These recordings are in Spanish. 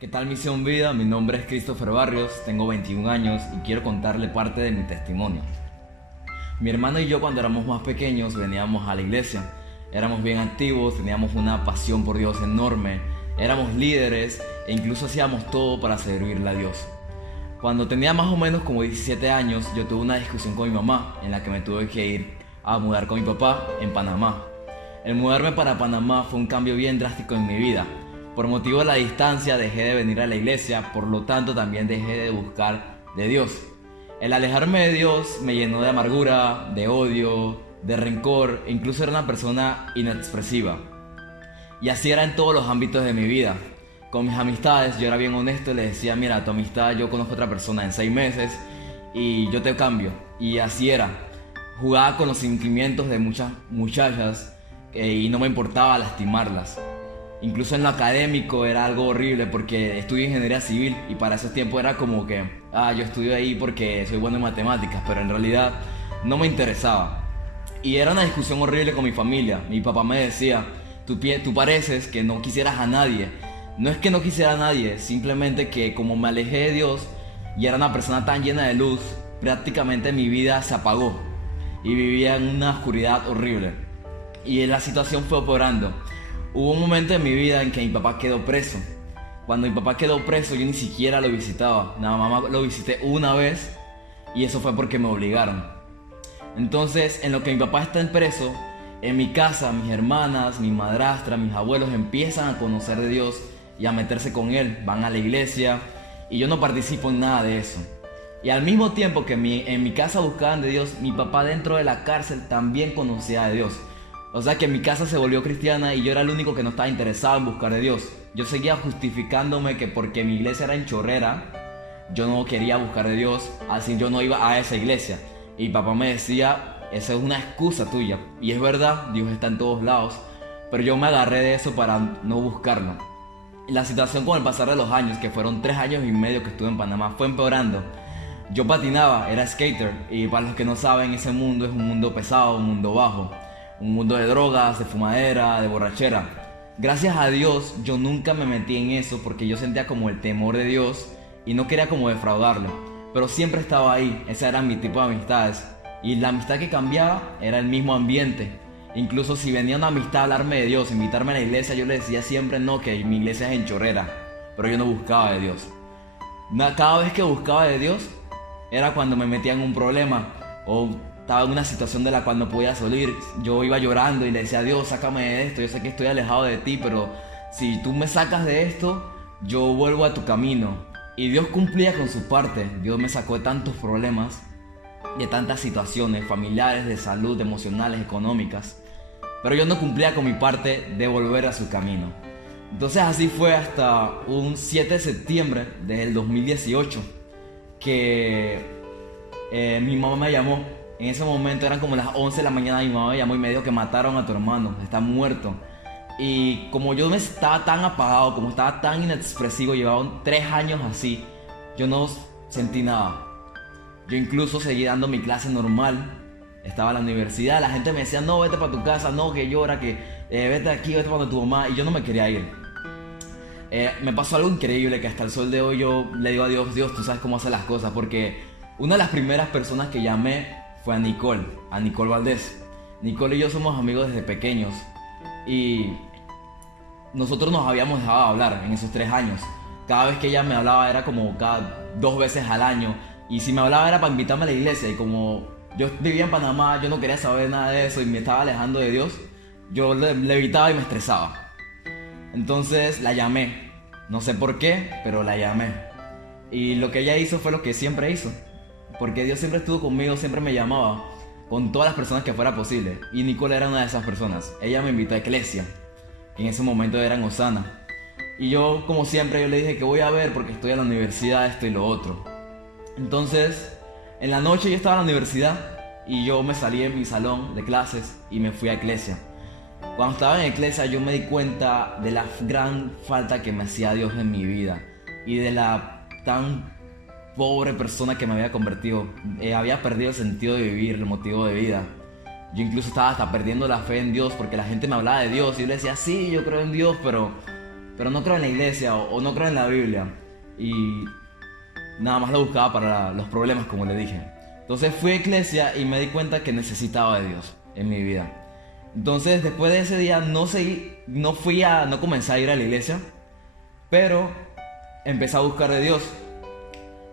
¿Qué tal Misión Vida? Mi nombre es Christopher Barrios, tengo 21 años y quiero contarle parte de mi testimonio. Mi hermano y yo cuando éramos más pequeños veníamos a la iglesia. Éramos bien activos, teníamos una pasión por Dios enorme, éramos líderes e incluso hacíamos todo para servirle a Dios. Cuando tenía más o menos como 17 años, yo tuve una discusión con mi mamá en la que me tuve que ir a mudar con mi papá en Panamá. El mudarme para Panamá fue un cambio bien drástico en mi vida. Por motivo de la distancia dejé de venir a la iglesia, por lo tanto también dejé de buscar de Dios. El alejarme de Dios me llenó de amargura, de odio, de rencor e incluso era una persona inexpresiva. Y así era en todos los ámbitos de mi vida. Con mis amistades yo era bien honesto y les decía, mira, tu amistad yo conozco a otra persona en 6 meses y yo te cambio. Y así era. Jugaba con los sentimientos de muchas muchachas y no me importaba lastimarlas. Incluso en lo académico era algo horrible porque estudio ingeniería civil y para esos tiempos era como que, yo estudio ahí porque soy bueno en matemáticas, pero en realidad no me interesaba. Y era una discusión horrible con mi familia. Mi papá me decía, tú pareces que no quisieras a nadie. No es que no quisiera a nadie, simplemente que como me alejé de Dios y era una persona tan llena de luz, prácticamente mi vida se apagó y vivía en una oscuridad horrible. Y la situación fue empeorando. Hubo un momento en mi vida en que mi papá quedó preso. Cuando mi papá quedó preso yo ni siquiera lo visitaba. Nada más lo visité una vez y eso fue porque me obligaron. Entonces, en lo que mi papá está en preso, en mi casa, mis hermanas, mi madrastra, mis abuelos empiezan a conocer de Dios y a meterse con Él. Van a la iglesia y yo no participo en nada de eso. Y al mismo tiempo que en mi casa buscaban de Dios, mi papá dentro de la cárcel también conocía de Dios. O sea que mi casa se volvió cristiana y yo era el único que no estaba interesado en buscar de Dios. Yo seguía justificándome que porque mi iglesia era en Chorrera, yo no quería buscar de Dios, así yo no iba a esa iglesia. Y papá me decía, esa es una excusa tuya. Y es verdad, Dios está en todos lados, pero yo me agarré de eso para no buscarlo. Y la situación con el pasar de los años, que fueron 3 años y medio que estuve en Panamá, fue empeorando. Yo patinaba, era skater, y para los que no saben, ese mundo es un mundo pesado, un mundo bajo. Un mundo de drogas, de fumadera, de borrachera. Gracias a Dios yo nunca me metí en eso porque yo sentía como el temor de Dios y no quería como defraudarlo. Pero siempre estaba ahí, ese era mi tipo de amistades. Y la amistad que cambiaba era el mismo ambiente. Incluso si venía una amistad a hablarme de Dios, invitarme a la iglesia, yo le decía siempre no, que mi iglesia es en Chorrera. Pero yo no buscaba de Dios. Cada vez que buscaba de Dios era cuando me metía en un problema o estaba en una situación de la cual no podía salir. Yo iba llorando y le decía, Dios, sácame de esto. Yo sé que estoy alejado de ti, pero si tú me sacas de esto, yo vuelvo a tu camino. Y Dios cumplía con su parte. Dios me sacó de tantos problemas, de tantas situaciones familiares, de salud, emocionales, económicas. Pero yo no cumplía con mi parte de volver a su camino. Entonces así fue hasta un 7 de septiembre del 2018 que mi mamá me llamó. En ese momento eran como las 11 de la mañana, mi mamá me llamó y me dijo que mataron a tu hermano, está muerto. Y como yo me estaba tan apagado, como estaba tan inexpresivo, llevaba 3 años así, yo no sentí nada. Yo incluso seguí dando mi clase normal, estaba en la universidad, la gente me decía, no, vete para tu casa, no, que llora, que vete aquí, vete para tu mamá, y yo no me quería ir. Me pasó algo increíble que hasta el sol de hoy yo le digo a Dios, Dios, tú sabes cómo hacer las cosas, porque una de las primeras personas que llamé fue a Nicole Valdés. Nicole y yo somos amigos desde pequeños y nosotros nos habíamos dejado de hablar en esos 3 años. Cada vez que ella me hablaba era como cada 2 veces al año y si me hablaba era para invitarme a la iglesia y como yo vivía en Panamá, yo no quería saber nada de eso y me estaba alejando de Dios, yo le evitaba y me estresaba. Entonces la llamé, no sé por qué, pero la llamé y lo que ella hizo fue lo que siempre hizo. Porque Dios siempre estuvo conmigo, siempre me llamaba con todas las personas que fuera posible. Y Nicole era una de esas personas. Ella me invitó a Iglesia, que en ese momento era en Osana. Y yo, como siempre, yo le dije que voy a ver porque estoy en la universidad, esto y lo otro. Entonces, en la noche yo estaba en la universidad y yo me salí de mi salón de clases y me fui a Iglesia. Cuando estaba en Iglesia yo me di cuenta de la gran falta que me hacía Dios en mi vida. Y de la tan pobre persona que me había convertido. Había perdido el sentido de vivir, el motivo de vida. Yo incluso estaba hasta perdiendo la fe en Dios porque la gente me hablaba de Dios y yo le decía, sí, yo creo en Dios, pero pero no creo en la iglesia o no creo en la Biblia. Y nada más lo buscaba para los problemas, como le dije. Entonces fui a iglesia y me di cuenta que necesitaba de Dios en mi vida. Entonces después de ese día no comencé a ir a la iglesia, pero empecé a buscar de Dios.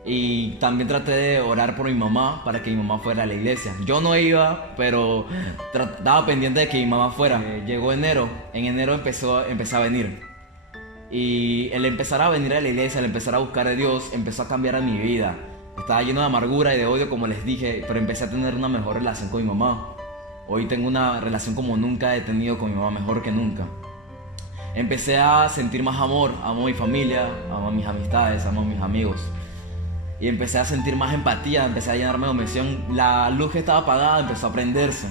Y también traté de orar por mi mamá para que mi mamá fuera a la iglesia. Yo no iba, pero estaba pendiente de que mi mamá fuera. Llegó enero, en enero empecé a venir. Y el empezar a venir a la iglesia, el empezar a buscar a Dios, empezó a cambiar mi vida. Estaba lleno de amargura y de odio, como les dije, pero empecé a tener una mejor relación con mi mamá. Hoy tengo una relación como nunca he tenido con mi mamá, mejor que nunca. Empecé a sentir más amor, amo a mi familia, amo a mis amistades, amo a mis amigos. Y empecé a sentir más empatía, empecé a llenarme de emoción. La luz que estaba apagada empezó a prenderse.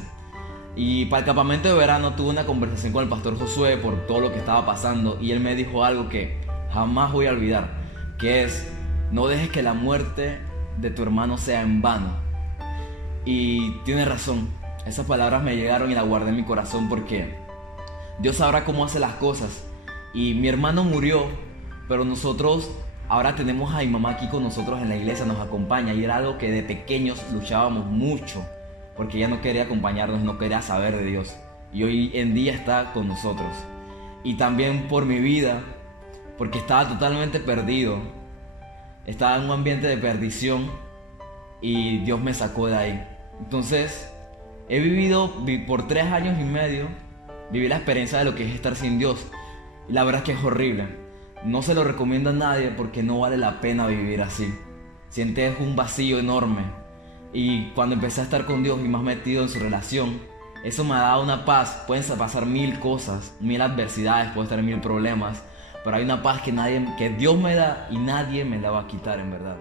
Y para el campamento de verano tuve una conversación con el pastor Josué por todo lo que estaba pasando. Y él me dijo algo que jamás voy a olvidar, que es: no dejes que la muerte de tu hermano sea en vano. Y tiene razón. Esas palabras me llegaron y las guardé en mi corazón, porque Dios sabrá cómo hace las cosas. Y mi hermano murió, pero nosotros ahora tenemos a mi mamá aquí con nosotros en la iglesia, nos acompaña. Y era algo que de pequeños luchábamos mucho, porque ella no quería acompañarnos, no quería saber de Dios. Y hoy en día está con nosotros. Y también por mi vida, porque estaba totalmente perdido. Estaba en un ambiente de perdición y Dios me sacó de ahí. Entonces he vivido por 3 años y medio, viví la experiencia de lo que es estar sin Dios. Y la verdad es que es horrible. No se lo recomiendo a nadie, porque no vale la pena vivir así. Sientes un vacío enorme. Y cuando empecé a estar con Dios y más metido en su relación, eso me ha dado una paz. Pueden pasar 1000 cosas, 1000 adversidades, pueden estar 1000 problemas, pero hay una paz que Dios me da y nadie me la va a quitar, en verdad.